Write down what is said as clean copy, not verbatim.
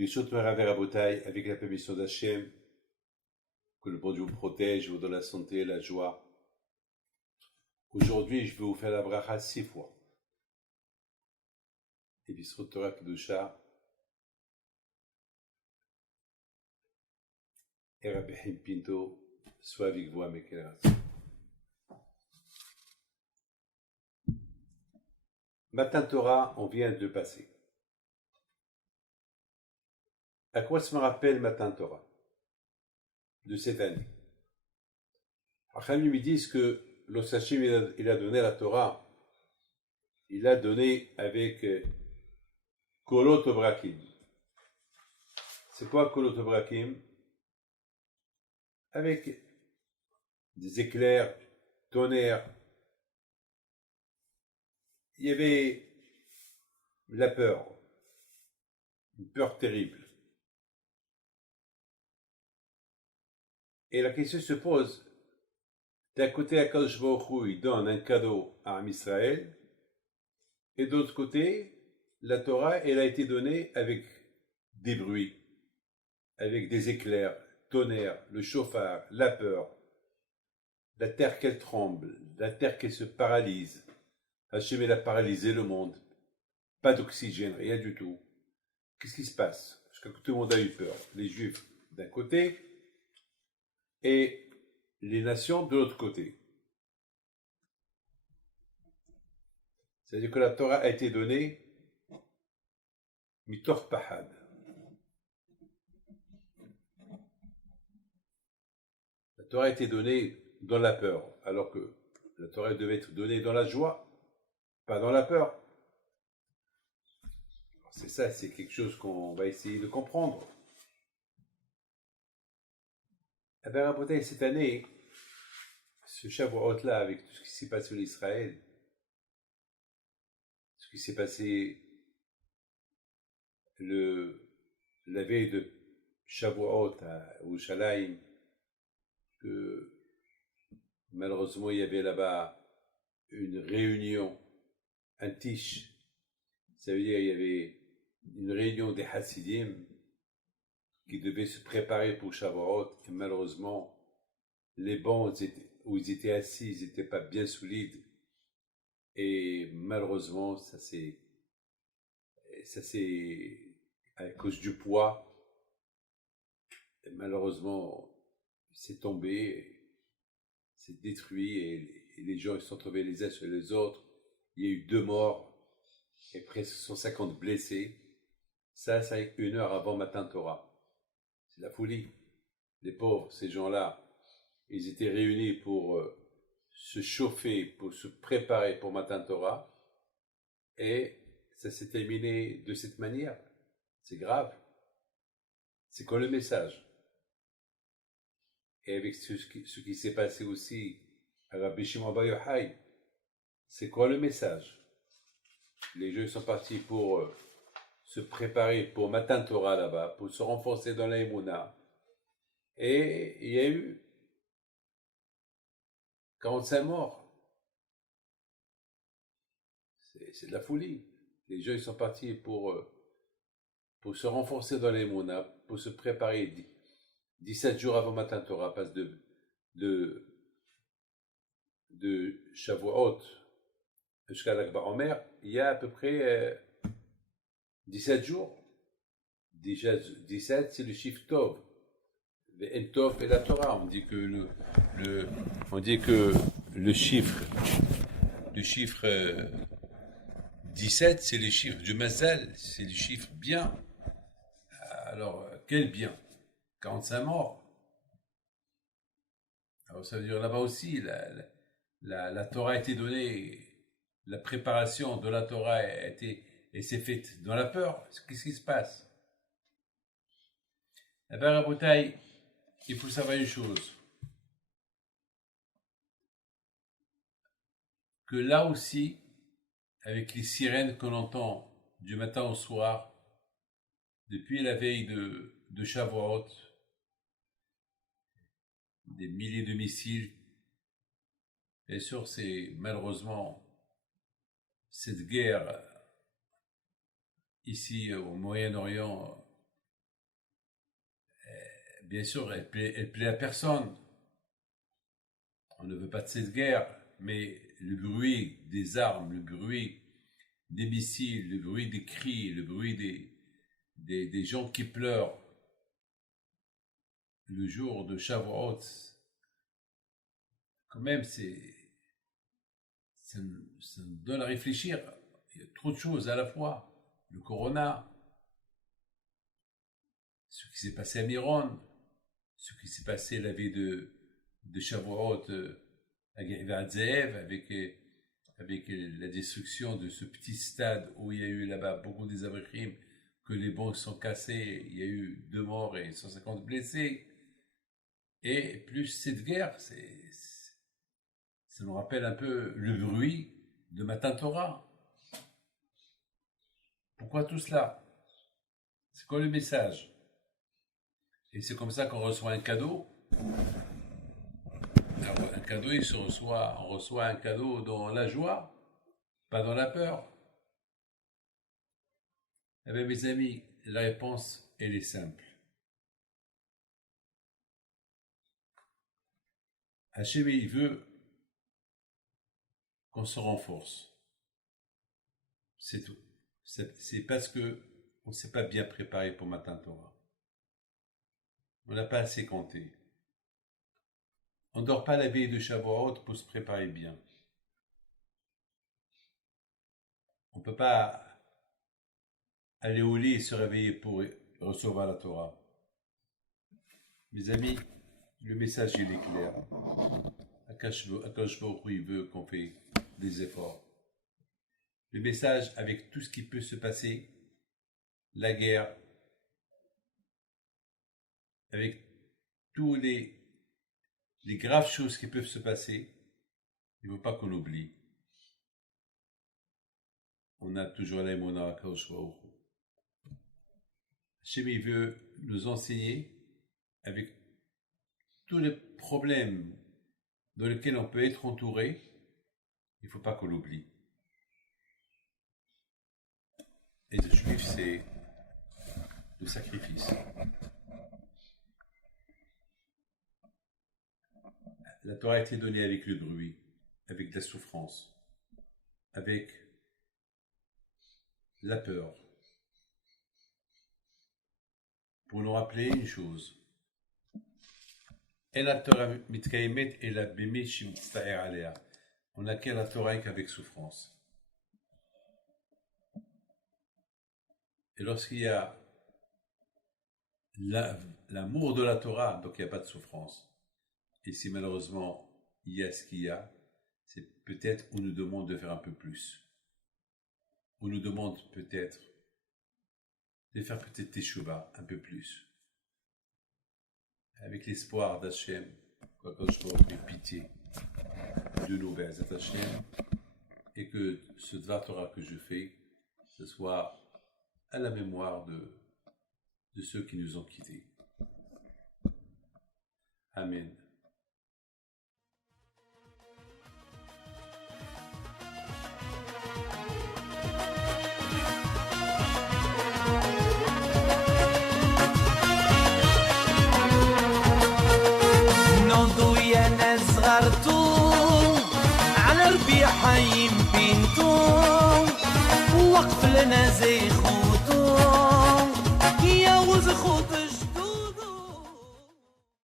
Yeshua Merav Rabotai, avec la permission d'Hachem, que le bon Dieu vous protège, vous donne la santé et la joie. Aujourd'hui, je vais vous faire la bracha 6 fois. Et Bisrot Torah Kedusha, et Rabbi Haim Pinto, soit avec vous à mes générations. Matan Torah, on vient de passer. À quoi se me rappelle Matan Torah de cette année? Hachamim me disent que l'Osachim, il a donné la Torah, il a donné avec Kolot Obrakim. C'est quoi Kolot Obrakim? Avec des éclairs, tonnerres. Il y avait la peur, une peur terrible. Et la question se pose, d'un côté, Akadosh Baruch Hu, il donne un cadeau à Am Israël, et de l'autre côté, la Torah, elle a été donnée avec des bruits, avec des éclairs, tonnerres, le chauffard, la peur, la terre qu'elle tremble, la terre qu'elle se paralyse. Hachem, elle a paralysé le monde, pas d'oxygène, rien du tout. Qu'est-ce qui se passe? Parce que tout le monde a eu peur. Les Juifs d'un côté et les nations de l'autre côté. C'est-à-dire que la Torah a été donnée mitor pahad. La Torah a été donnée dans la peur, alors que la Torah devait être donnée dans la joie, pas dans la peur. Alors c'est ça, c'est quelque chose qu'on va essayer de comprendre. Eh bien, Rabotai, cette année, ce Shavuot-là, avec tout ce qui s'est passé en Israël, ce qui s'est passé la veille de Shavuot à Yerushalayim, que malheureusement il y avait là-bas une réunion, un tish, ça veut dire il y avait une réunion des Hasidim qui devaient se préparer pour Shavuot, et malheureusement les bancs où ils étaient assis, ils n'étaient pas bien solides, et malheureusement ça c'est à cause du poids, et malheureusement c'est tombé, c'est détruit, et les gens ils se sont trouvés les uns sur les autres. Il y a eu 2 morts et presque 150 blessés. Ça une heure avant Matan Torah. C'est la folie. Les pauvres, ces gens-là, ils étaient réunis pour se chauffer, pour se préparer pour Matan Torah, et ça s'est terminé de cette manière. C'est grave. C'est quoi le message? Et avec ce qui s'est passé aussi à Rabbi Shimon Bar Yochai, c'est quoi le message? Les gens sont partis pour se préparer pour Matan Torah là-bas, pour se renforcer dans la Emouna. Et il y a eu 45 morts. C'est de la folie. Les gens ils sont partis pour se renforcer dans la Emouna, pour se préparer 17 jours avant Matan Torah, passe de Shavuot jusqu'à l'Akba Omer, il y a à peu près 17 jours. 17, c'est le chiffre Tov. En Tov et la Torah. On dit que le chiffre 17, c'est le chiffre du Mazal, c'est le chiffre bien. Alors, quel bien? 45 morts. Alors, ça veut dire là-bas aussi, la Torah a été donnée, la préparation de la Torah et s'est faite dans la peur. Qu'est-ce qui se passe? Eh bien, Rabotai, il faut savoir une chose, que là aussi, avec les sirènes qu'on entend du matin au soir, depuis la veille de Shavuot, des milliers de missiles, bien sûr, c'est malheureusement cette guerre ici au Moyen-Orient bien sûr, elle plaît à personne. On ne veut pas de cette guerre, mais le bruit des armes, le bruit des missiles, le bruit des cris, le bruit des gens qui pleurent, le jour de Shavuot, quand même, ça nous donne à réfléchir. Il y a trop de choses à la fois. Le corona, ce qui s'est passé à Miron, ce qui s'est passé la veille de Shavuot à Zeev, avec la destruction de ce petit stade où il y a eu là-bas beaucoup des abrichim, que les bancs sont cassés, il y a eu 2 morts et 150 blessés. Et plus cette guerre, ça nous rappelle un peu le bruit de Matan Torah. Pourquoi tout cela? C'est quoi le message? Et c'est comme ça qu'on reçoit un cadeau. Un cadeau, on reçoit un cadeau dans la joie, pas dans la peur. Eh bien, mes amis, la réponse, elle est simple. Hachem, il veut qu'on se renforce. C'est tout. C'est parce que on ne s'est pas bien préparé pour Matan Torah. On n'a pas assez compté. On ne dort pas la veille de Shavuot pour se préparer bien. On ne peut pas aller au lit et se réveiller pour recevoir la Torah. Mes amis, le message il est clair. Akash Baruch Hu, il veut qu'on fait des efforts. Le message avec tout ce qui peut se passer, la guerre, avec tous les graves choses qui peuvent se passer, il ne faut pas qu'on oublie. On a toujours la Emouna à Akash Baruch Hu. Hachem, il veut nous enseigner avec tous les problèmes dans lesquels on peut être entouré, il ne faut pas qu'on l'oublie. Et le juif, c'est le sacrifice. La Torah a été donnée avec le bruit, avec la souffrance, avec la peur, pour nous rappeler une chose. On n'acquiert la Torah qu'avec souffrance. Et lorsqu'il y a l'amour de la Torah, donc il n'y a pas de souffrance. Et si malheureusement il y a ce qu'il y a, c'est peut-être on nous demande de faire un peu plus. On nous demande peut-être de faire peut-être teshuva un peu plus. Avec l'espoir d'Hachem, quand je vais pitié de nous vers Hachem, et que ce Dvar Torah que je fais, ce soit à la mémoire de ceux qui nous ont quittés. Amen. على ربيع حيم بنتو وقف لنا زي خو